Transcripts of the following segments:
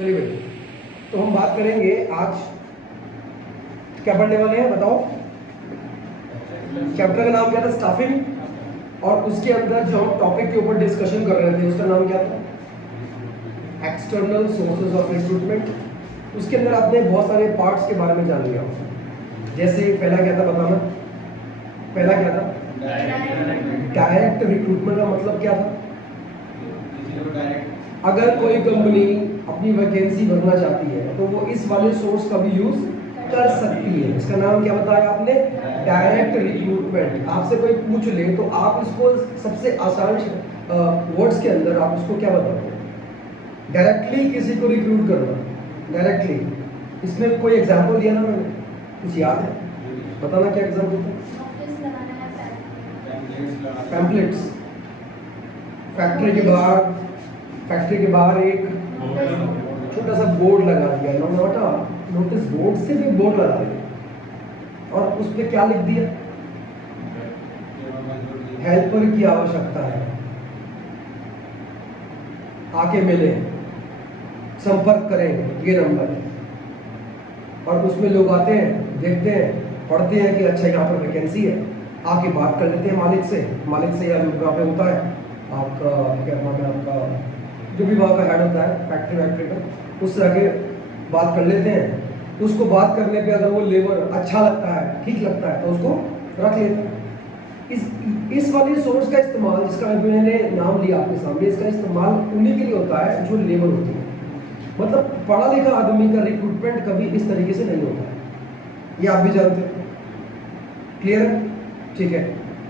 चलिए भाई, तो हम बात करेंगे आज क्या पढ़ने वाले हैं बताओ। चैप्टर का नाम क्या था? स्टाफिंग। और उसके अंदर जो हम टॉपिक के ऊपर डिस्कशन कर रहे थे उसका नाम क्या था? External sources of recruitment. उसके अंदर आपने बहुत सारे पार्ट्स के बारे में जान लिया। जैसे पहला क्या था बताना? पहला क्या था? डायरेक्ट रिक्रूटमेंट का मतलब क्या था? अगर कोई कंपनी अपनी वैकेंसी भरना चाहती है तो वो इस वाले सोर्स का भी यूज कर सकती है। इसका नाम क्या बताया आपने? Direct recruitment. आपसे कोई पूछ ले तो आप इसको सबसे आसान वर्ड्स के अंदर आप इसको क्या बताओगे? डायरेक्टली किसी को रिक्रूट करना, डायरेक्टली। इसमें कोई एग्जांपल दिया ना मैंने? कुछ याद है? बताना क्या एग्जांपल था? पैम्पलेट्स। फैक्ट्री के बाहर एक छोटा सा बोर्ड लगा दिया, नोटिस बोर्ड से भी बोर्ड लगा दिया और उस पर क्या लिख दिया? हेल्पर की आवश्यकता है, आके मिले, संपर्क करें, ये नंबर है। और उसमें लोग आते हैं, देखते हैं, पढ़ते हैं कि अच्छा यहाँ पर वैकेंसी है, आके बात कर लेते हैं मालिक से या जो वहाँ पे होता है आपका क्या नाम है, आपका जो भी वहाँ का हेड होता है फैक्ट्री का, उससे आके बात कर लेते हैं। उसको बात करने पे अगर वो लेबर अच्छा लगता है, ठीक लगता है, तो उसको रख लेते हैं। इस वाले सोर्स का इस्तेमाल, जिसका मैंने नाम लिया आपके सामने, इसका इस्तेमाल उन्हीं के लिए होता है जो लेबर होती है। मतलब पढ़ा लिखा आदमी का रिक्रूटमेंट कभी इस तरीके से नहीं होता है, ये आप भी जानते हो। क्लियर है? ठीक है।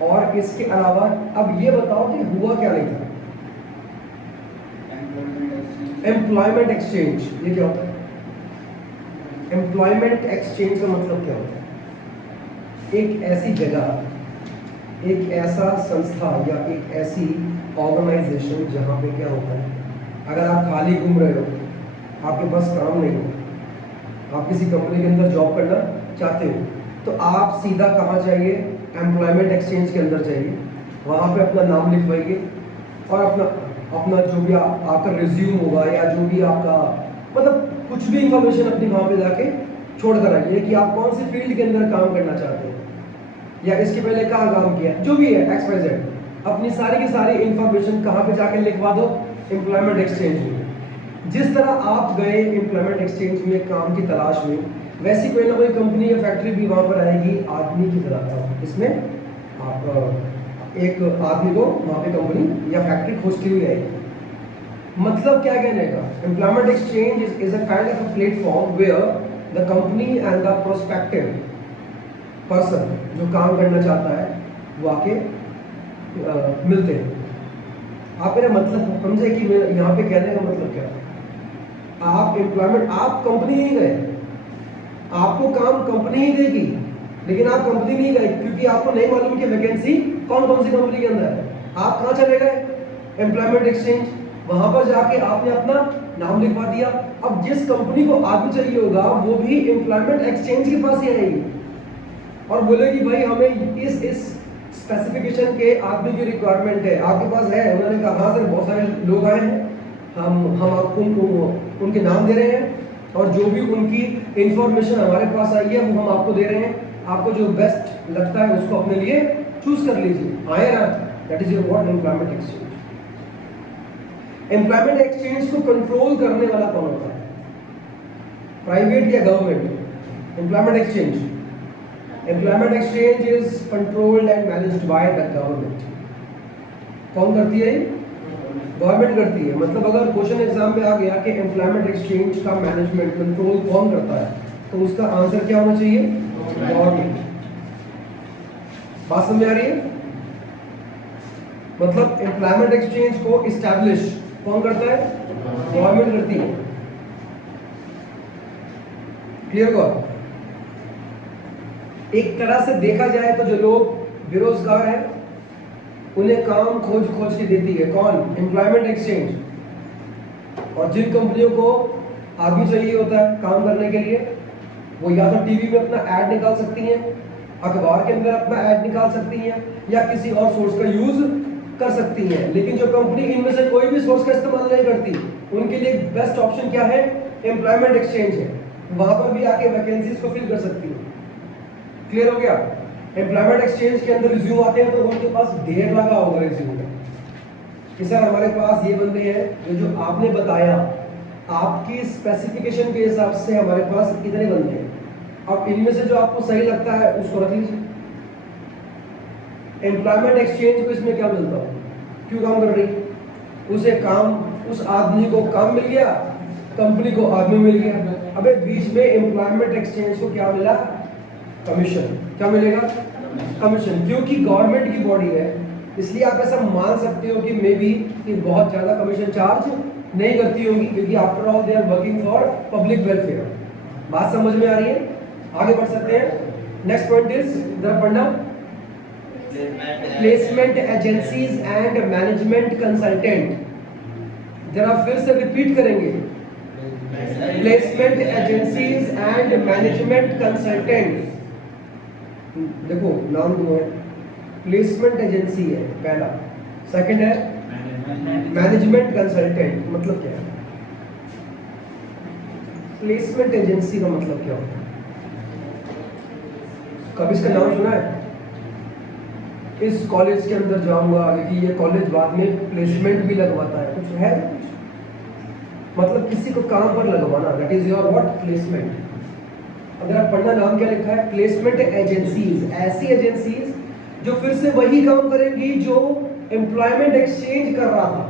और इसके अलावा अब ये बताओ कि हुआ क्या नहीं था? एम्प्लॉयमेंट एक्सचेंज, ये क्या होता है? एम्प्लॉयमेंट एक्सचेंज का मतलब क्या होता है? एक ऐसी जगह, एक ऐसा संस्था या एक ऐसी ऑर्गेनाइजेशन जहां पे क्या होता है, अगर आप खाली घूम रहे हो, आपके पास काम नहीं हो, आप किसी कंपनी के अंदर जॉब करना चाहते हो, तो आप सीधा कहाँ जाइए? एम्प्लॉयमेंट एक्सचेंज के अंदर जाइए, वहाँ पे अपना नाम लिखवाइए और अपना जो भी आपका रिज्यूम होगा या जो भी आपका मतलब कुछ भी इंफॉर्मेशन अपनी वहाँ पे जाके छोड़ कर आइए कि आप कौन सी फील्ड के अंदर काम करना चाहते हैं या इसके पहले कहाँ काम किया, जो भी है XYZ, अपनी सारी की सारी इंफॉर्मेशन कहाँ पे जाके लिखवा दो? एम्प्लॉयमेंट एक्सचेंज में। जिस तरह आप गए एम्प्लॉयमेंट एक्सचेंज में काम की तलाश में, वैसी कोई ना कोई कंपनी या फैक्ट्री भी वहाँ पर आएगी आदमी की तरह। इसमें आप एक आदमी को वहाँ पे कंपनी या फैक्ट्री खोजती हुई आएगी। मतलब क्या कहने का? Employment exchange is a kind of a platform where the company and the prospective person जो काम करना चाहता है वो आके मिलते हैं। आप मेरा मतलब समझे कि मैं यहाँ पे कहने का मतलब क्या? आप एम्प्लॉयमेंट, आप कंपनी नहीं गए, आपको काम कंपनी ही देगी, लेकिन आप कंपनी नहीं गए क्योंकि आपको नहीं मालूम कि वैकेंसी कौन कौन सी कंपनी के अंदर है। आप कहाँ चले गए? Employment exchange. वहां पर जाके आपने अपना नाम लिखवा दिया। अब जिस कंपनी को आदमी चाहिए होगा वो भी एम्प्लॉयमेंट एक्सचेंज के पास ही आएगी और बोलेगी भाई हमें इस स्पेसिफिकेशन के आदमी की रिक्वायरमेंट है, आपके पास है? उन्होंने कहा हाँ सर, बहुत सारे लोग आए हैं, हम आपको उनके नाम दे रहे हैं और जो भी उनकी इंफॉर्मेशन हमारे पास आई है वो हम आपको दे रहे हैं, आपको जो बेस्ट लगता है उसको अपने लिए चूज कर लीजिए, आए ना? That is your what? Employment exchange. Employment exchange को कंट्रोल करने वाला कौन होता है? प्राइवेट या government? Employment exchange. Employment exchange is controlled and managed by the government. कौन करती है? गवर्नमेंट करती है। मतलब अगर क्वेश्चन एग्जाम में आ गया कि एम्प्लॉयमेंट एक्सचेंज का मैनेजमेंट कंट्रोल कौन करता है, तो उसका आंसर क्या होना चाहिए? गवर्नमेंट। बात समझ आ रही है? मतलब एम्प्लॉयमेंट एक्सचेंज को इस्टेब्लिश कौन करता है? गवर्नमेंट करती है। क्लियर हुआ? एक तरह से देखा जाए तो जो लोग बेरोजगार हैं उन्हें काम खोज के देती है कौन? Employment exchange. और जिन कंपनियों को आदमी चाहिए होता है काम करने के लिए, वो या तो टीवी में अपना ऐड निकाल सकती हैं, अखबार के अंदर अपना ऐड निकाल सकती हैं, या किसी और सोर्स का यूज कर सकती हैं, लेकिन जो कंपनी इनमें से कोई भी सोर्स का इस्तेमाल नहीं करती उनके लिए बेस्ट ऑप्शन क्या है? एम्प्लॉयमेंट एक्सचेंज है। वहां पर भी आके वैकेंसीज को फिल कर सकती है। क्लियर हो गया? एम्प्लॉयमेंट एक्सचेंज के अंदर रिज्यूम आते हैं तो उनके पास ढेर लगा होगा रिज्यूम का कि सर हमारे पास ये बंदे हैं जो आपने बताया, आपकी स्पेसिफिकेशन के हिसाब से हमारे पास इतने बंदे हैं, अब इनमें से जो आपको सही लगता है उसको रख लीजिए। एम्प्लॉयमेंट एक्सचेंज को इसमें क्या मिलता है? क्यों काम कर रही? उसे काम, उस आदमी को काम मिल गया, कंपनी को आदमी मिल गया। अबे बीच में एम्प्लॉयमेंट एक्सचेंज को क्या मिला? कमीशन। क्या मिलेगा? कमीशन। क्योंकि गवर्नमेंट की बॉडी है इसलिए आप ऐसा मान सकते हो कि मे बी कि बहुत ज्यादा कमीशन चार्ज नहीं करती होगी, क्योंकि after all they are working for public welfare. बात समझ में आ रही है? आगे बढ़ सकते हैं। नेक्स्ट पॉइंट इज जरा पढ़ना, placement agencies and management consultant. जरा फिर से रिपीट करेंगे, placement agencies and management consultant. देखो नाम दो है, प्लेसमेंट एजेंसी है पहला, सेकंड है मैनेजमेंट कंसल्टेंट। मतलब क्या है? प्लेसमेंट एजेंसी का मतलब क्या होता है? कभी इसका नाम सुना है? इस कॉलेज के अंदर जाऊंगा क्योंकि ये कॉलेज बाद में प्लेसमेंट भी लगवाता है, कुछ है? मतलब किसी को काम पर लगवाना, that is your what? Placement. अगर आप पढ़ना, नाम क्या लिखा है? Placement agencies. ऐसी एजेंसीज जो फिर से वही काम करेंगी जो एम्प्लॉयमेंट एक्सचेंज कर रहा था,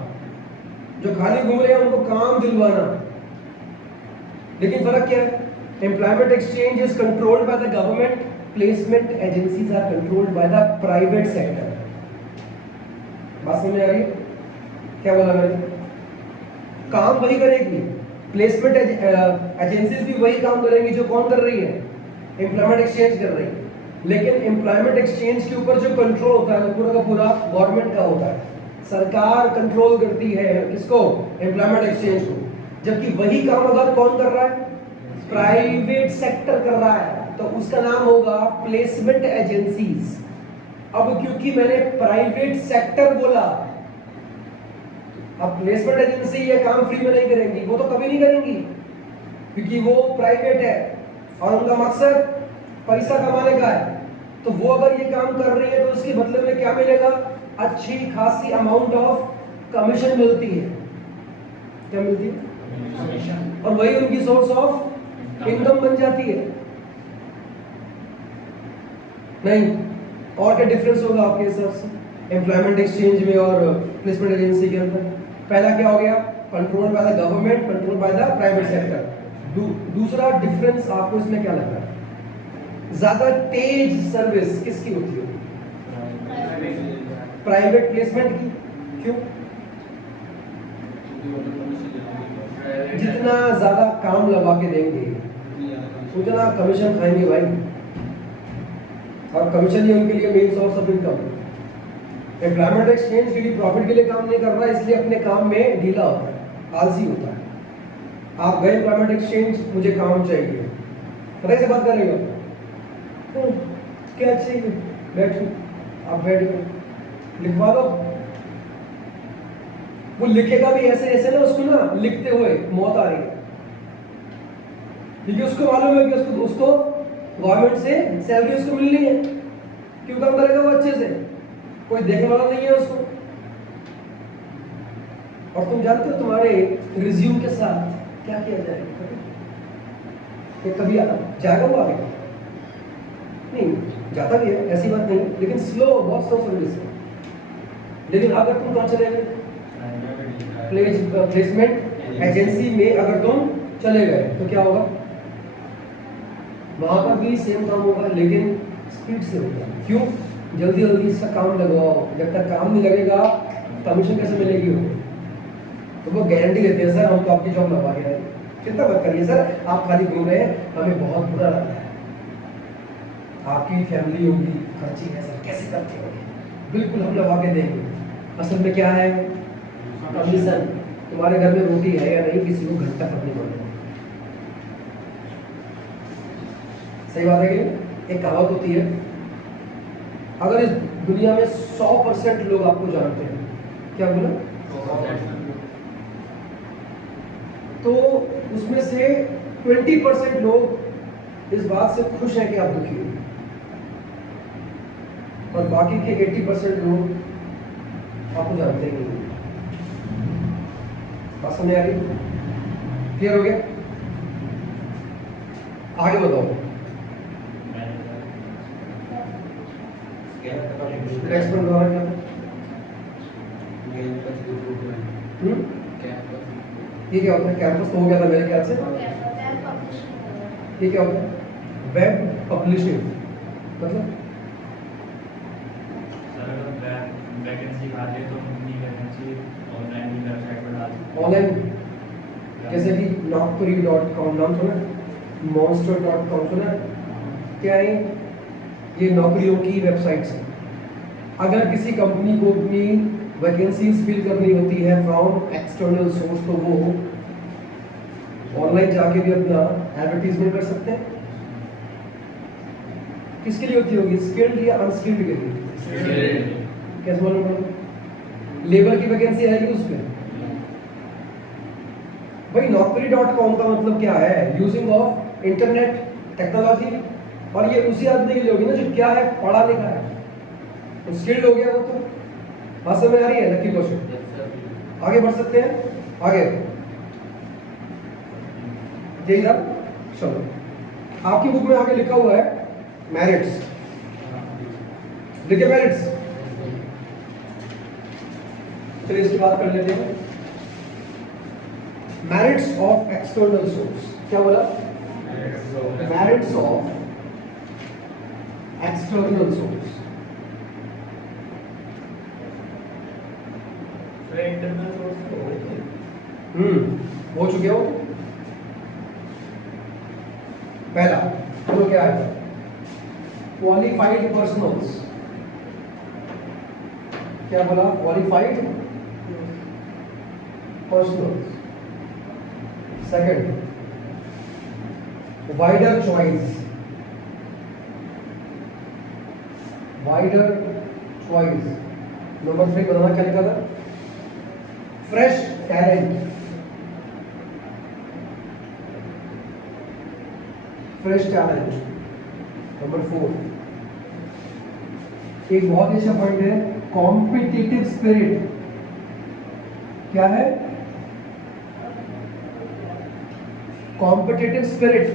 जो खाली घूम रहे हैं उनको काम दिलवाना। लेकिन फर्क क्या है? Employment exchange is controlled by the government, placement agencies are controlled by the private sector. बात समझ में आ रही है? क्या बोला मैंने? काम वही करेगी, प्लेसमेंट एजेंसीज भी वही काम करेंगी जो कौन कर रही है? एम्प्लॉयमेंट एक्सचेंज कर रही है। लेकिन एम्प्लॉयमेंट एक्सचेंज के ऊपर जो कंट्रोल होता है वो पूरा का पूरा गवर्नमेंट का होता है। सरकार कंट्रोल करती है किसको? एम्प्लॉयमेंट एक्सचेंज को। जबकि वही काम अगर कौन कर रहा है? प्राइवेट सेक्टर कर रहा है, तो उसका नाम होगा प्लेसमेंट एजेंसीज। अब क्योंकि मैंने प्राइवेट सेक्टर बोला, अब प्लेसमेंट एजेंसी ये काम फ्री में नहीं करेंगी, वो तो कभी नहीं करेंगी क्योंकि वो प्राइवेट है और उनका मकसद पैसा कमाने का है। तो वो अगर ये काम कर रही है तो उसके बदले में क्या मिलेगा? अच्छी खासी अमाउंट ऑफ कमीशन मिलती है। क्या मिलती है? और वही उनकी सोर्स ऑफ इनकम बन जाती है। नहीं और क्या डिफरेंस होगा आपके हिसाब से एम्प्लॉयमेंट एक्सचेंज में और प्लेसमेंट एजेंसी के अंदर? पहला क्या हो गया? Control by the government, control by the private sector. दूसरा डिफरेंस आपको इसमें क्या लग रहा है? ज्यादा तेज सर्विस किसकी होती है? प्राइवेट प्लेसमेंट की। क्यों? जितना ज्यादा काम लगा के देंगे उतना कमीशन खाएंगे भाई, और कमीशन ही उनके लिए main source of income. Employment exchange के लिए प्रॉफिट के लिए काम नहीं कर रहा है, इसलिए अपने काम में ढीला होता है, आलसी होता है। आप गए एम्प्लॉयमेंट एक्सचेंज, मुझे काम चाहिए, पता से बात करेगा क्या चाहिए? बैठो, आप बैठ गए, लिखवा दो। वो लिखेगा भी ऐसे ऐसे ना, उसको ना लिखते हुए मौत आ रही है, क्योंकि उसको मालूम है कि उसको गवर्नमेंट से सैलरी उसको मिलनी है। क्यों काम करेगा वो अच्छे से? कोई देखने वाला नहीं है उसको। और तुम जानते हो तुम्हारे रिज्यूम के साथ क्या किया जाएगा? कि कभी जाएगा वो आगे? नहीं, जाता भी है, ऐसी बात नहीं, लेकिन स्लो, बहुत स्लो सर्विस है। लेकिन अगर तुम कहाँ चले गए? प्लेसमेंट एजेंसी में अगर तुम चले गए तो क्या होगा? वहां पर भी सेम काम होगा, लेकिन स्पीड से होगा। क्यों? जल्दी जल्दी इसका काम लगवाओ, जब तक काम नहीं लगेगा कमीशन कैसे मिलेगी? हो तो वो गारंटी देते हैं, सर हम तो आपकी जॉब लगवा के, चिंता मत करिए सर, आप खाली घूम रहे हैं, हमें बहुत बुरा लगता है, आपकी फैमिली होगी, खर्ची है सर, कैसे करते होंगे? बिल्कुल हम लगवा के देंगे। असल में क्या है? कमीशन। तुम्हारे घर में रोटी है या नहीं, किसी को घंटा तक नहीं पड़ेगा। सही बात है कि एक कहावत होती है, अगर इस दुनिया में 100% लोग आपको जानते हैं क्या बोला? तो उसमें से 20% लोग इस बात से खुश हैं कि आप दुखी हो, और बाकी के 80% लोग आपको जानते ही नहीं। बात समझ आ रही? क्लियर हो गया? आगे बताओ। नेक्स्ट वन दोबारा क्या? ये क्या होता है? कैंपस तो हो गया था मेरे ख्याल से। ये क्या होता है? वेब पब्लिशिंग मतलब वैकेंसी खाली तो नहीं वैकेंसी ऑनलाइन भी वेबसाइट पर डाल ऑनलाइन, जैसे कि naukri.com नाम सुना, monster.com सुना? क्या है ये? नौकरियों की वेबसाइट्स है। अगर किसी कंपनी को अपनी वैकेंसीज फिल करनी होती है फ्रॉम एक्सटर्नल सोर्स, तो वो ऑनलाइन जाके भी अपना एडवर्टीजमेंट कर सकते हैं। किसके लिए होती होगी? स्किल्ड या अनस्किल्ड के लिए? कैसे मालूम? लेबर की वैकेंसी आएगी उसमें। भाई naukri.com का मतलब क्या है? यूजिंग ऑफ इंटरनेट टेक्नोलॉजी, और ये उसी आदमी के लिए होगी ना जो क्या है, पढ़ा लिखा है, तो स्किल्ड हो गया वो। तो बात समझ आ रही है? Lucky question. आगे बढ़ सकते हैं? आगे यही था। चलो, आपकी बुक में आगे लिखा हुआ है मेरिट्स। लिखे मेरिट्स? चलिए इसकी बात कर लेते हैं। Merits of external source. क्या बोला? Merits of external source. Internal source हो चुके हो। पहला तो क्या है? Qualified personnels. क्या बोला? Qualified personnels. Second, wider choice. Wider choice. Number 3 बताना क्या लिखा था? Fresh talent. Fresh talent. Number 4, एक बहुत अच्छा पॉइंट है, कॉम्पिटिटिव स्पिरिट। क्या है? Competitive spirit.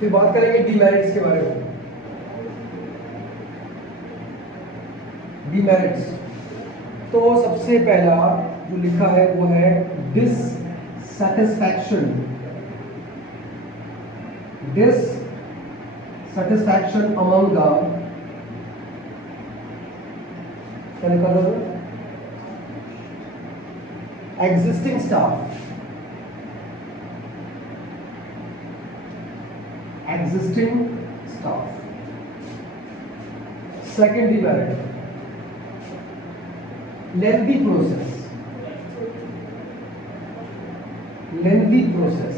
फिर बात करेंगे डीमेरिट्स के बारे में। डीमेरिट्स तो सबसे पहला जो लिखा है वो है डिससैटिस्फैक्शन। डिससैटिस्फैक्शन अमंग द, क्या लिखा था? Existing staff. Existing staff. Second demerit, lengthy process. Lengthy process.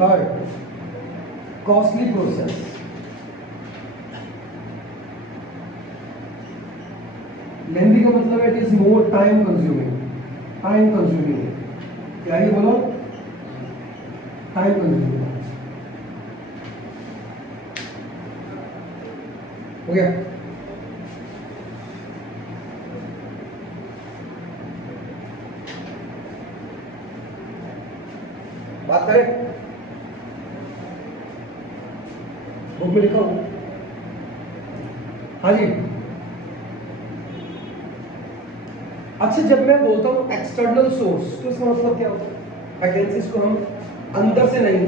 Third, costly process. Lengthy का मतलब है it is more time consuming. Time consuming. क्या ये बोलो? Time consuming. हो गया? बात करें, बुक में लिखा हूं। हाँ जी। अच्छा, जब मैं बोलता हूं एक्सटर्नल सोर्स तो इसका मतलब क्या होता है? वैकेंसीज को हम अंदर से नहीं,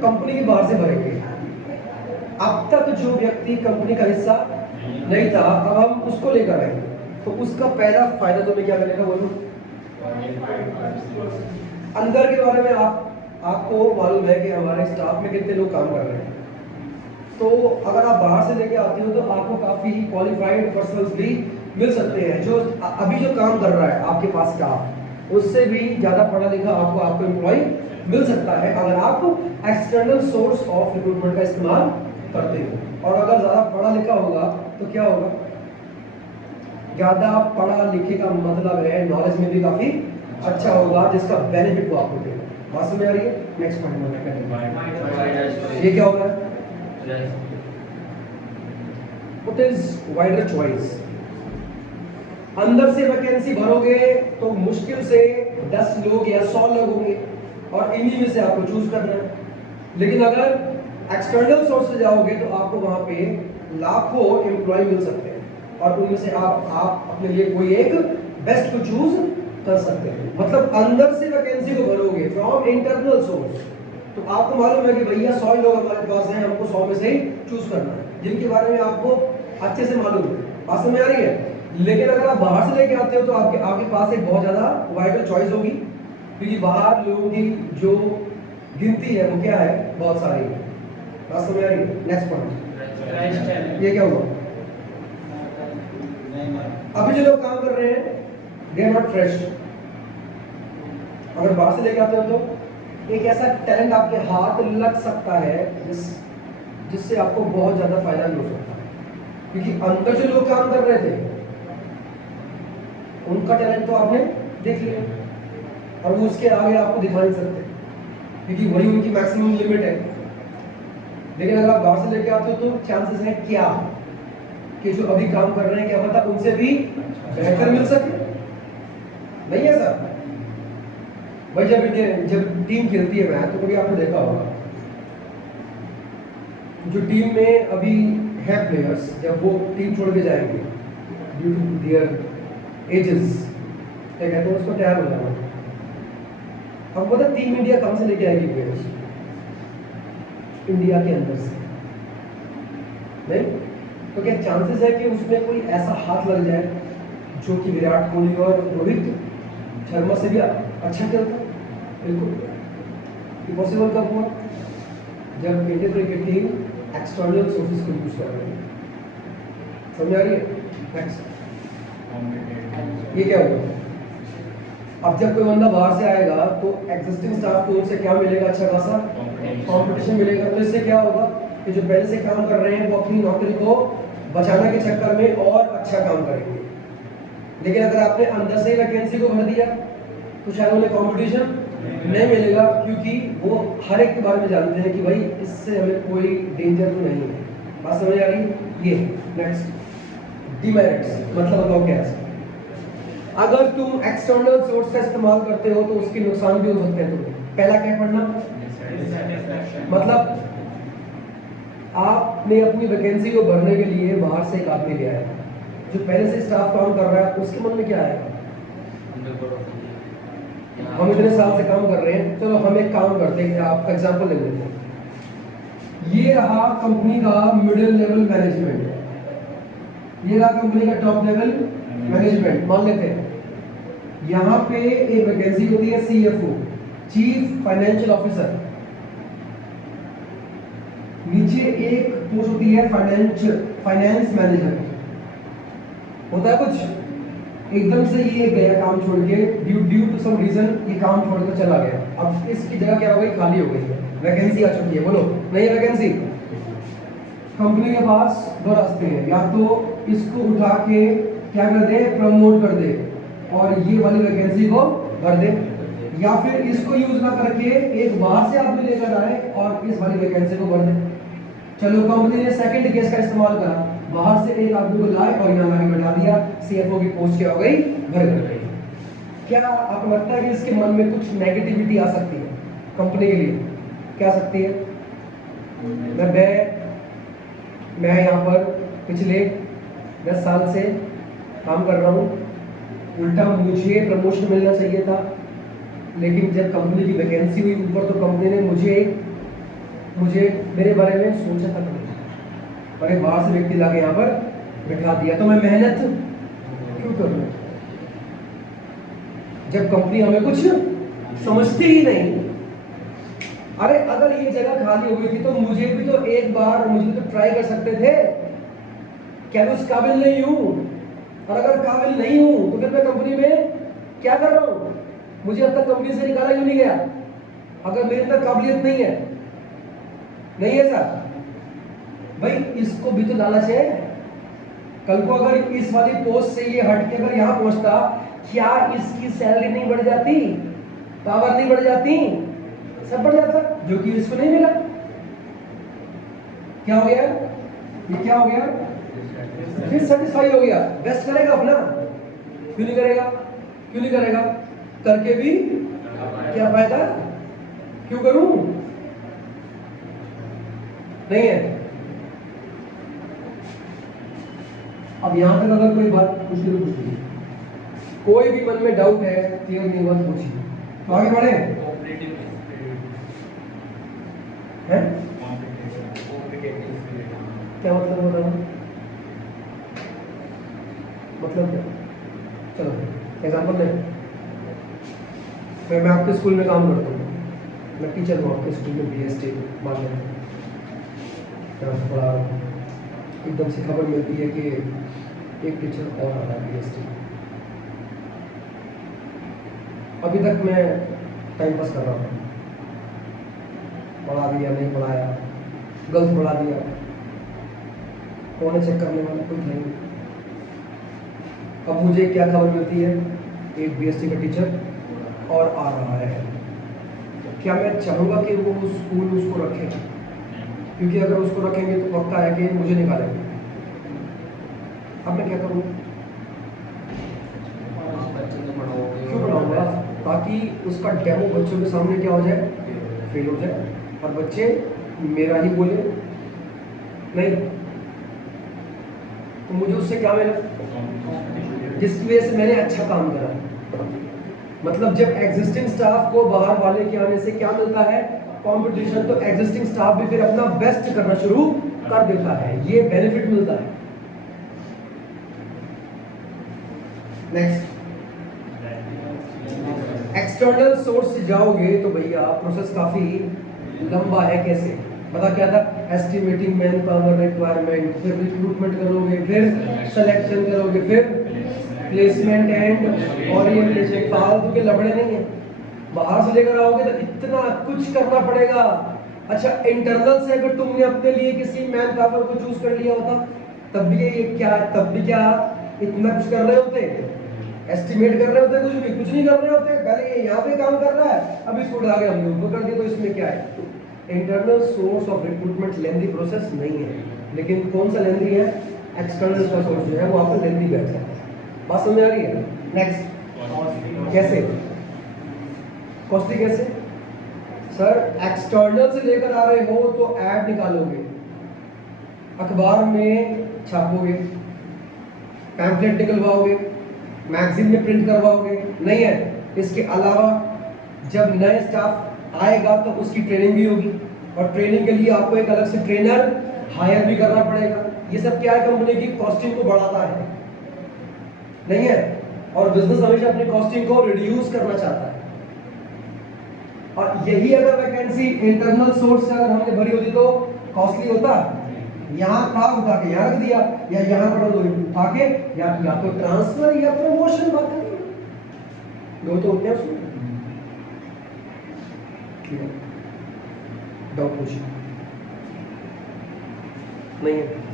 कंपनी के बाहर से भरेंगे। अब तक जो व्यक्ति कंपनी का हिस्सा नहीं था, अब हम उसको लेकर आएंगे, तो उसका पहला फायदा तो मैं क्या मिलेगा बोलो? अंदर के बारे में आपको मालूम है कि हमारे स्टाफ में कितने लोग काम कर रहे हैं। तो अगर आप बाहर से लेके आते हो तो आपको काफ़ी क्वालिफाइड पर्सनल्स भी मिल सकते हैं, जो अभी जो काम कर रहा है आपके पास स्टाफ, उससे भी ज़्यादा पढ़ा लिखा आपको एम्प्लॉय मिल सकता है, अगर आप एक्सटर्नल सोर्स ऑफ रिक्रूटमेंट का इस्तेमाल करते हो। और अगर ज़्यादा पढ़ा लिखा होगा तो क्या होगा, ज़्यादा पढ़ा लिखे का मतलब है नॉलेज में भी काफ़ी अच्छा होगा, जिसका बेनिफिट वो आपको देगा। बात समझ आ रही है? नेक्स्ट पॉइंट में ये क्या होगा, व्हाट इज वाइडर चॉइस। अंदर से वैकेंसी भरोगे तो मुश्किल से 10 लोग या 100 लोग होंगे और इन्हीं में से आपको चूज करना है। लेकिन अगर एक्सटर्नल सोर्स से जाओगे तो आपको वहां पे लाखों एम्प्लॉय मिल सकते हैं और उनमें से आप अपने लिए कोई एक बेस्ट को चूज कर सकते हैं। मतलब अंदर से वैकेंसी को भरोगे फ्रॉम इंटरनल सोर्स, तो आपको मालूम है कि भैया 100 लोग हमारे पास हैं, हमको 100 में से ही चूज करना है, जिनके बारे में आपको अच्छे से मालूम है। बात समझ आ रही है? लेकिन अगर आप बाहर से लेके आते हो तो आपके पास एक बहुत ज्यादा वाइडर चॉइस होगी, क्योंकि बाहर लोगों की जो गिनती है वो क्या है, बहुत सारी है। बात समझ आ रही है? नेक्स्ट पॉइंट, ये क्या हुआ, अभी जो लोग काम कर रहे हैं दे आर नॉट फ्रेश। अगर बाहर से लेके आते हो तो एक ऐसा टैलेंट आपके हाथ लग सकता है जिससे आपको बहुत ज्यादा फायदा भी हो सकता है, क्योंकि अंदर जो लोग काम कर रहे थे उनका टैलेंट तो आपने देख लिया और वो उसके आगे आपको दिखा नहीं सकते, क्योंकि वही उनकी मैक्सिमम लिमिट है। लेकिन अगर आप बाहर से लेके आते हो तो चांसेस है क्या कि जो अभी काम कर रहे हैं क्या पता उनसे भी बेहतर मिल सके, नहीं है सर? भाई जब टीम खेलती है मैच तो कभी आपने देखा होगा जो टीम में अभी है प्लेयर्स, जब वो टीम छोड़ के जाएंगे ड्यू टू देयर एजेस, क्या कहते हैं उसको, तैयार हो जाना। अब पता टीम इंडिया कहां से लेके आएगी प्लेयर्स? इंडिया के अंदर से, नहीं? तो क्या चांसेस है कि उसमें कोई ऐसा हाथ लग जाए जो कि विराट कोहली और रोहित शर्मा से भी अच्छा खेलता? बिल्कुल। पॉसिबल कब हुआ? जब Indian cricket team external sources को यूज कर रही है। समझ आ रही है? नेक्स्ट, ये क्या हुआ? अब जब कोई बंदा बाहर से आएगा तो एग्जिस्टिंग स्टाफ को उनसे क्या मिलेगा, अच्छा खासा कंपटीशन मिलेगा। तो इससे क्या होगा कि जो पहले से काम कर रहे हैं वो अपनी नौकरी को बचाने के चक्कर में और अच्छा काम करेंगे। लेकिन अगर आपने अंदर से वैकेंसी को भर दिया तो शायद उन्हें कंपटीशन नहीं मिलेगा, क्योंकि वो हर एक के बारे में जानते हैं कि भाई इससे हमें कोई डेंजर तो नहीं है। बात समझ आ रही? ये नेक्स्ट, डिमेरिट्स मतलब बताओ क्या है। अगर तुम एक्सटर्नल सोर्स का इस्तेमाल करते हो तो उसके नुकसान भी हो सकते हैं तुम्हें। पहला क्या पढ़ना, मतलब आपने अपनी वैकेंसी को भरने के लिए बाहर से एक आदमी लिया है, जो पहले से स्टाफ काम कर रहा है, उसके मन में क्या आएगा, हम इतने साल से काम कर रहे हैं, चलो हम एक काम करते हैं, आपका एग्जांपल ले लेते हैं। ये रहा कंपनी का मिडिल लेवल मैनेजमेंट, ये रहा कंपनी का टॉप लेवल मैनेजमेंट। मान लेते हैं यहाँ पे एक वैकेंसी होती है CFO, चीफ फाइनेंशियल ऑफिसर, नीचे एक पोस्ट होती है फाइनेंस मैनेजर। होता है कुछ एकदम से ये गया काम छोड़ के, ड्यू टू सम रीजन ये काम छोड़कर चला गया, अब इसकी जगह क्या हो गई, खाली हो गई है, वैकेंसी आ चुकी है। बोलो नहीं वैकेंसी। कंपनी के पास दो रास्ते हैं, या तो इसको उठा के क्या कर दे, प्रमोट कर दे और ये वाली वैकेंसी को भर दे, या फिर इसको यूज ना करके एक बाहर से आदमी लेकर आए और इस वाली वैकेंसी को भर दे। चलो कंपनी ने सेकंड केस का इस्तेमाल करा, बाहर से एक आदमी को लाए और यहाँ लाके बैठा दिया, CFO की पोस्ट क्या हो गई, भर गई। क्या आपको लगता है कि इसके मन में कुछ नेगेटिविटी आ सकती है कंपनी के लिए? क्या सकती है? मैं यहाँ पर पिछले 10 साल से काम कर रहा हूँ, उल्टा मुझे प्रमोशन मिलना चाहिए था, लेकिन जब कंपनी की वैकेंसी हुई ऊपर तो कंपनी ने मुझे मेरे बारे में सोचा था और एक बाहर से व्यक्ति लाके यहाँ पर बिठा दिया, तो मैं मेहनत क्यों करूँ जब कंपनी हमें कुछ समझती ही नहीं। अरे अगर ये जगह खाली हो गई थी तो मुझे भी तो एक बार मुझे तो ट्राई कर सकते थे, क्या मैं उस काबिल नहीं हूँ? और अगर काबिल नहीं हूँ तो फिर मैं कंपनी में क्या कर रहा हूँ? मुझे अब तक कंपनी से निकाला क्यों नहीं गया अगर मेरे अंदर काबिलियत नहीं है? नहीं है सर? भाई इसको भी तो लालच है। कल को अगर इस वाली पोस्ट से ये हट के अगर यहाँ पहुंचता, क्या इसकी सैलरी नहीं बढ़ जाती, पावर नहीं बढ़ जाती, सब बढ़ जाता, जो कि इसको नहीं मिला। क्या हो गया ये, क्या हो गया, डिससेटिस्फाई हो गया। बेस्ट करेगा अपना, क्यों नहीं करेगा, क्यों नहीं करेगा, करके भी क्या फायदा, क्यों करूं, नहीं है। अब यहां तक अगर कोई बात पूछी तो पूछिए, कोई भी मन में डाउट है, क्लियर नहीं हुआ तो पूछिए, तो आगे बढ़े हैं। क्या मतलब होता है, मतलब क्या, चलो एग्जाम्पल ले। मैं आपके स्कूल में काम करता हूँ, मैं टीचर हूँ आपके स्कूल में, BST मान लेते हैं, पढ़ा रहा हूँ, एकदम से खबर मिलती है कि एक टीचर और आ रहा है BST। अभी तक मैं टाइम पास कर रहा हूँ, पढ़ा दिया, नहीं पढ़ाया, गलत पढ़ा दिया, कौन चेक करने वाला, कोई नहीं। अब मुझे क्या खबर मिलती है, एक BST का टीचर और आ रहा है, क्या मैं चाहूँगा कि वो स्कूल उसको रखे, क्योंकि अगर उसको रखेंगे तो पक्का है कि मुझे निकालेंगे। अब मैं क्या करूँ, क्यों पढ़ाऊँगा, ताकि उसका डेमो बच्चों के सामने क्या हो जाए, फेल हो जाए, और बच्चे मेरा ही बोले नहीं, तो मुझे उससे क्या मिला, जिसकी वजह से मैंने अच्छा काम करा। मतलब जब एग्जिस्टिंग स्टाफ को बाहर वाले के आने से क्या मिलता है, कंपटीशन, तो एग्जिस्टिंग स्टाफ भी फिर अपना बेस्ट करना शुरू कर देता है, ये बेनिफिट मिलता है। नेक्स्ट, एक्सटर्नल सोर्स से जाओगे तो भैया प्रोसेस काफी लंबा है। कैसे, पता क्या था, एस्टिमेटिंग मैन पावर रिक्वायरमेंट, फिर रिक्रूटमेंट करोगे, फिर सिलेक्शन करोगे, फिर प्लेसमेंट एंड ओरिएंटेशन। फालतू के लफड़े नहीं है, बाहर से लेकर आओगे तो इतना कुछ करना पड़ेगा। अच्छा, इंटरनल से अगर तुमने अपने लिए किसी मैन पावर को चूज कर लिया होता, तब भी ये क्या, तब भी क्या इतना कुछ कर रहे होते, एस्टिमेट कर रहे होते, कुछ नहीं कर रहे होते। पहले ये यहाँ पे काम कर रहा है, अब इसको उठा के हमने ऊपर कर दिया, तो इसमें क्या है, internal source of recruitment lengthy process नहीं है, लेकिन कौन सा लेंदी है, एक्सटर्नल का सोर्स जो है वो आपको लेंदी बैठ जाता है। बात समझ आ रही है। नेक्स्ट, कैसे कॉस्टली, कैसे सर, एक्सटर्नल से लेकर आ रहे हो तो ऐड निकालोगे, अखबार में छापोगे, पैम्फलेट निकलवाओगे, मैगजीन में प्रिंट करवाओगे, नहीं है। इसके अलावा जब नए स्टाफ आएगा तो उसकी ट्रेनिंग भी होगी, और ट्रेनिंग के लिए आपको एक अलग से ट्रेनर हायर भी करना पड़ेगा। ये सब क्या है, कंपनी की कॉस्टिंग को बढ़ाता है, नहीं है। और बिजनेस हमेशा अपनी कॉस्टिंग को रिड्यूस करना चाहता है। और यही अगर वैकेंसी इंटरनल सोर्स से अगर हमने भरी होती तो कॉस्टली होता, यहाँ था उठा के यहाँ रख दिया, या यहाँ पर उठा के या तो ट्रांसफर या प्रमोशन, बात करिए, दो तो होते हैं उसमें। डाउट पूछिए, नहीं है।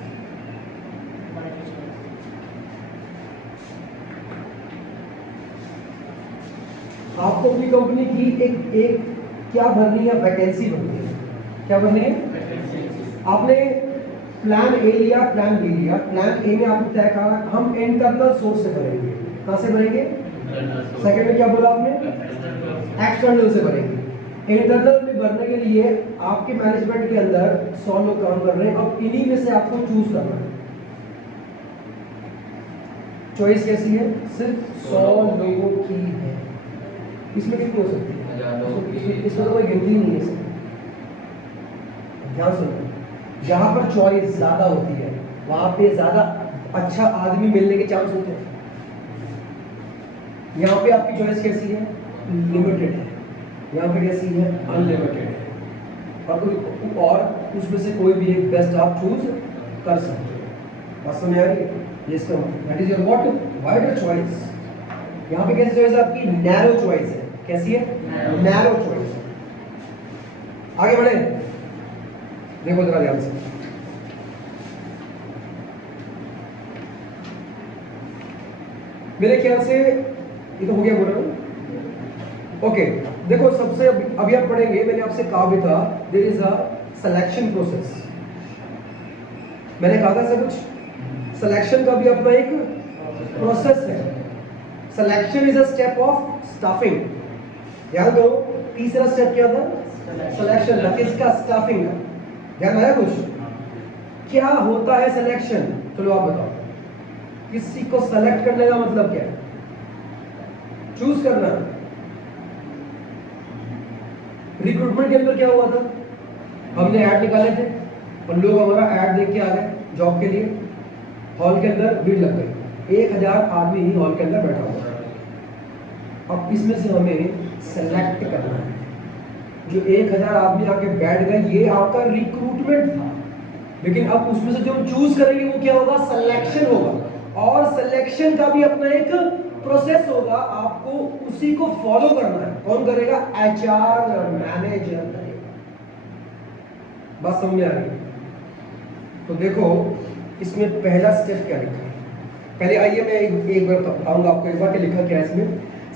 आपको अपनी कंपनी की एक क्या भरनी है, वैकेंसी भरनी है। क्या भरनी है, आपने प्लान ए लिया, प्लान बी लिया। प्लान ए में आपने तय करा हम इंटरनल सोर्स से भरेंगे। कहां से भरेंगे, सेकंड में क्या बोला आपने, एक्सटर्नल से भरेंगे। इंटरनल में भरने के लिए आपके मैनेजमेंट के अंदर 100 लोग काम कर रहे हैं, अब इन्हीं में से आपको चूज करना है। चॉइस कैसी है, सिर्फ 100 लोगों की है, इसमें कितनी हो सकती है, इसमें तो कोई गिनती नहीं है। ध्यान सुनो, जहां पर चॉइस ज्यादा होती है वहां पे ज्यादा अच्छा आदमी मिलने के चांस होते हैं। यहाँ पे आपकी चॉइस कैसी है, लिमिटेड है, यहाँ पे कैसी है, अनलिमिटेड है, और उसमें से कोई भी एक बेस्ट आप चूज कर सकते हो। बात समझ आ रही है, इसका that is your what, wider choice. यहाँ पे कैसी चॉइस आपकी, नैरो चॉइस है। कैसी है, नैरो चॉइस। आगे बढ़े, देखो जरा ध्यान से, मेरे ख्याल से ये तो हो गया बोल रहा हूँ। ओके, देखो सबसे अभी आप पढ़ेंगे, मैंने आपसे कहा भी था there is a selection process. मैंने कहा था सब कुछ सिलेक्शन का भी अपना एक प्रोसेस है। Selection is a step of staffing. याद दो, तीसरा स्टेप क्या था? सिलेक्शन था। किसका? स्टाफिंग का। ध्यान आया कुछ? क्या होता है सिलेक्शन? चलो आप बताओ। किसी को सेलेक्ट करने का मतलब क्या है? चूज करना। रिक्रूटमेंट के अंदर क्या हुआ था? हमने ऐड निकाले थे और लोग हमारा ऐड देख के आ गए जॉब के लिए। हॉल के अंदर भीड़ लग गई, 1000 आदमी ही हॉल के अंदर बैठा हुआ है। अब इसमें से हमें सेलेक्ट करना है। जो 1000 आदमी आके बैठ गए, ये आपका रिक्रूटमेंट था। लेकिन अब उसमें से जो हम चूज करेंगे वो क्या होगा? सिलेक्शन होगा। और सिलेक्शन का भी अपना एक प्रोसेस होगा, आपको उसी को फॉलो करना है। कौन करेगा? एचआर मैनेजर करेगा। बात समझ में आ रही है? तो देखो इसमें पहला स्टेप क्या लिखा है। पहले आइए मैं एक बार बताऊंगा आपको एक बार क्या लिखा क्या है इसमें।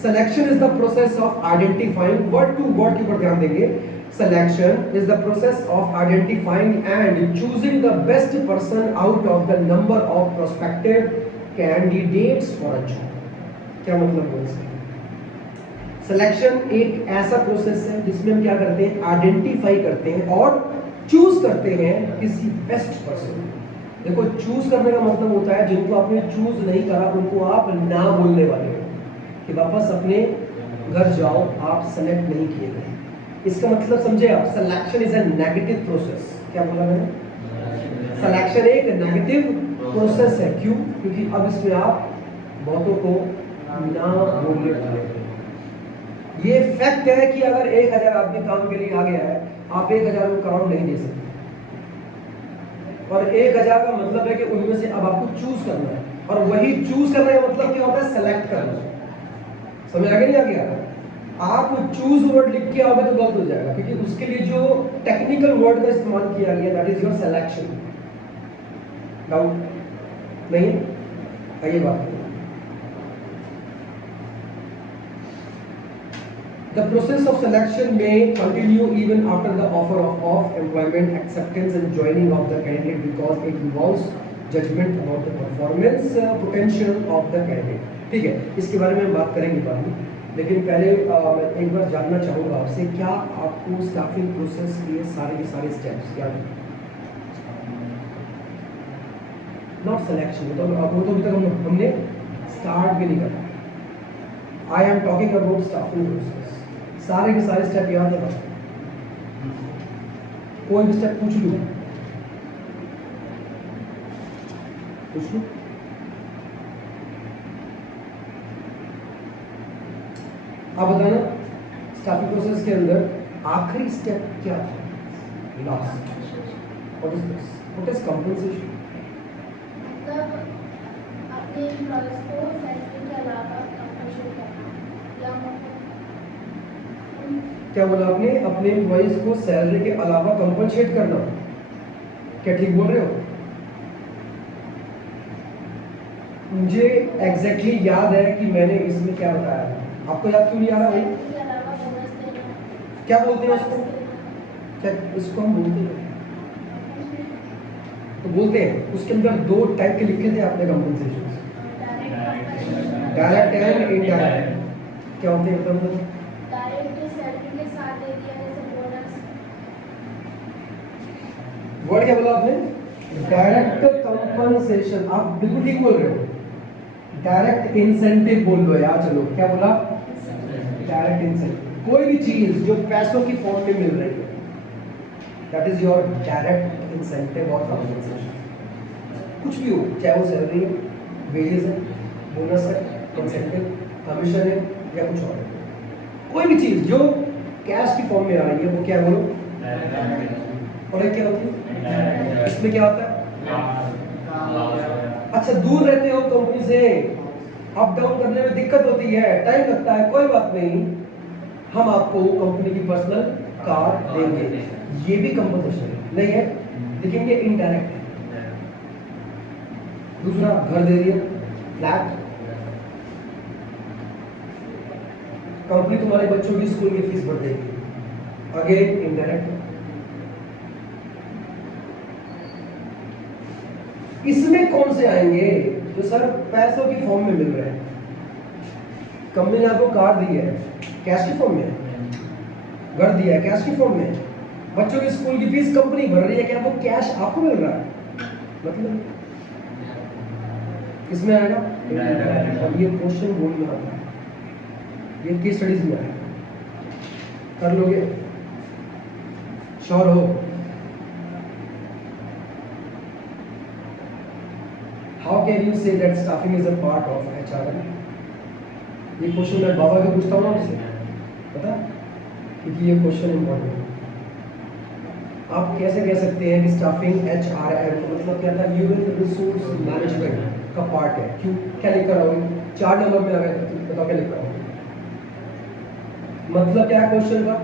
Selection is the process of identifying, word to word के ऊपर ध्यान देंगे। Selection is the process of identifying and choosing the best person out of the number of prospective candidates for a job. क्या मतलब है इसका? सिलेक्शन एक ऐसा प्रोसेस है जिसमें हम क्या करते हैं? आइडेंटिफाई करते हैं और चूज करते हैं किसी बेस्ट पर्सन। देखो चूज करने का मतलब होता है जिनको आपने चूज नहीं करा उनको आप ना बोलने वाले हो कि वापस अपने घर जाओ, आप सेलेक्ट नहीं किए गए। इसका मतलब समझे आप? Selection is a negative process. क्या बोला मैंने? सिलेक्शन एक नेगेटिव प्रोसेस है। क्यों? क्योंकि अब इसमें आप बहुतों को ना बोलने वाले हो। ये फैक्ट है कि अगर 1000 आदमी काम के लिए आ गया है, आप 1000 को काम नहीं दे सकते। और 1000 का मतलब है कि उनमें से अब आपको चूज करना है। और वही चूज करने का मतलब क्या होता है? सेलेक्ट करना। समझ आ गया नहीं आ गया? आप चूज वर्ड लिख के आओगे तो गलत हो जाएगा, क्योंकि उसके लिए जो टेक्निकल वर्ड का इस्तेमाल किया गया that is your selection. Doubt नहीं? आइए बात करें। The process of selection may continue even after the offer of employment, acceptance and joining of the candidate because it involves judgment about the performance potential of the candidate. ठीक है, इसके बारे में हम बात करेंगे बाद में। लेकिन पहले मैं एक बार जानना चाहूँगा आपसे, क्या आपको स्टाफिंग प्रोसेस के सारे स्टेप्स याद हैं? नॉट सिलेक्शन, तो वो तो अभी तक हमने स्टार्ट भी नहीं करा। I am talking about staffing process. सारे के सारे स्टेप याद है? बस कोई भी स्टेप पूछ लूँ? पूछ लूँ? आप बताना स्टाफिंग प्रोसेस के अंदर आखिरी स्टेप क्या था? Last. What is this? What is compensation? मतलब अपने एम्प्लॉयज को सैलरी के अलावा कंपनसेट करना या क्या बोला आपने? अपने एम्प्लॉइज को सैलरी के अलावा कंपनसेट करना। क्या ठीक बोल रहे हो? मुझे एग्जैक्टली याद है कि मैंने इसमें क्या बताया था। आपको याद क्यों नहीं आ रहा भाई? सैलरी के अलावा बोनस देना, क्या बोलते हैं उसको? क्या इसको हम बोलते हैं? तो बोलते हैं। उसके अंदर 2 टाइप के लिखे थे आपने कंपनसेशन, डायरेक्ट एंड इनडायरेक्ट। क्या होते हैं मतलब? डायरेक्ट सैलरी के साथ दे दिया जैसे बोनस। वर्ड क्या बोला आपने? Direct compensation. आप बिल्कुल ठीक बोल रहे हो। डायरेक्ट इंसेंटिव बोल लो यार। चलो क्या बोला? Direct incentive. कोई भी चीज जो पैसों की फॉर्म में मिल रही है that is your direct incentive और कंपनसेशन। कुछ भी हो, चाहे वो सैलरी है, वेजेस है, बोनस है, इंसेंटिव, कमीशन है या कुछ और है। कोई भी चीज जो कैश की फॉर्म में आ रही है वो क्या बोलो? और एक क्या होती है? इसमें क्या होता है? अच्छा, दूर रहते हो कंपनी से, अप डाउन करने में दिक्कत होती है, टाइम लगता है, कोई बात नहीं, हम आपको कंपनी की पर्सनल कार देंगे। ये भी कंपनसेशन नहीं है, लेकिन ये इनडायरेक्ट है। दूसरा, घर दे दिया, फ्लैट, कंपनी तुम्हारे बच्चों की स्कूल की फीस भर देगी, अगेन इनडायरेक्ट। इसमें कौन से आएंगे जो सर पैसों की फॉर्म में मिल रहे हैं? कंपनी ने आपको कार दी है, कैश की फॉर्म में, घर दिया है कैश की फॉर्म में, बच्चों की स्कूल की फीस कंपनी भर रही है, क्या वो कैश आपको मिल रहा है? मतलब किसमें आएगा? और ये क्वेश्चन बोर्ड में आता है, ये केस स्टडीज में आएगा, कर लोगे? श्योर हो? How can you say that staffing is a part of HRM? ये क्वेश्चन मैं बाबा को पूछता हूँ आपसे, पता? क्योंकि ये क्वेश्चन इम्पोर्टेंट है। आप कैसे कह सकते हैं कि स्टाफिंग HRM मतलब क्या था? ह्यूमन रिसोर्स मैनेजमेंट का पार्ट है। क्यों? क्या लिख कर रहोगे? 4 नंबर में आ गए तो बताओ क्या लिख रहा हूँ? मतलब क्या है क्वेश्चन का?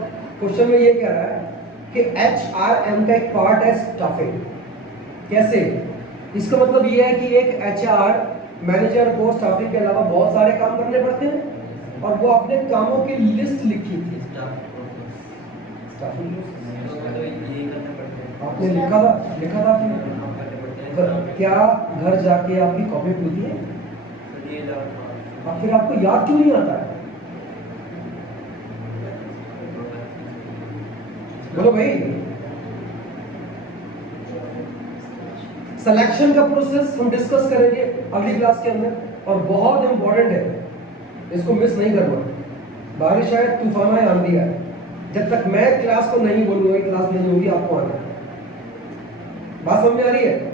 क्वेश्चन में ये कह रहा है कि HRM का एक पार्ट है स्टाफिंग। कैसे? इसका मतलब ये है कि एक HR मैनेजर को स्टाफिंग के अलावा बहुत सारे काम करने पड़ते हैं और वो अपने कामों की लिस्ट लिखी थी। स्टाफिंग आपने लिखा था आपने? क्या घर जाके आपकी कॉपी खुलती है? अब फिर आपको याद क्यों नहीं आता है? बोलो भाई। सिलेक्शन का प्रोसेस हम डिस्कस करेंगे अगली क्लास के अंदर और बहुत इंपॉर्टेंट है, इसको मिस नहीं करना। बारिश आए, तूफान आए, आंधी आए, जब तक मैं क्लास को नहीं बोलूंगा क्लास नहीं होगी, आपको आना है। बात समझ में आ रही है?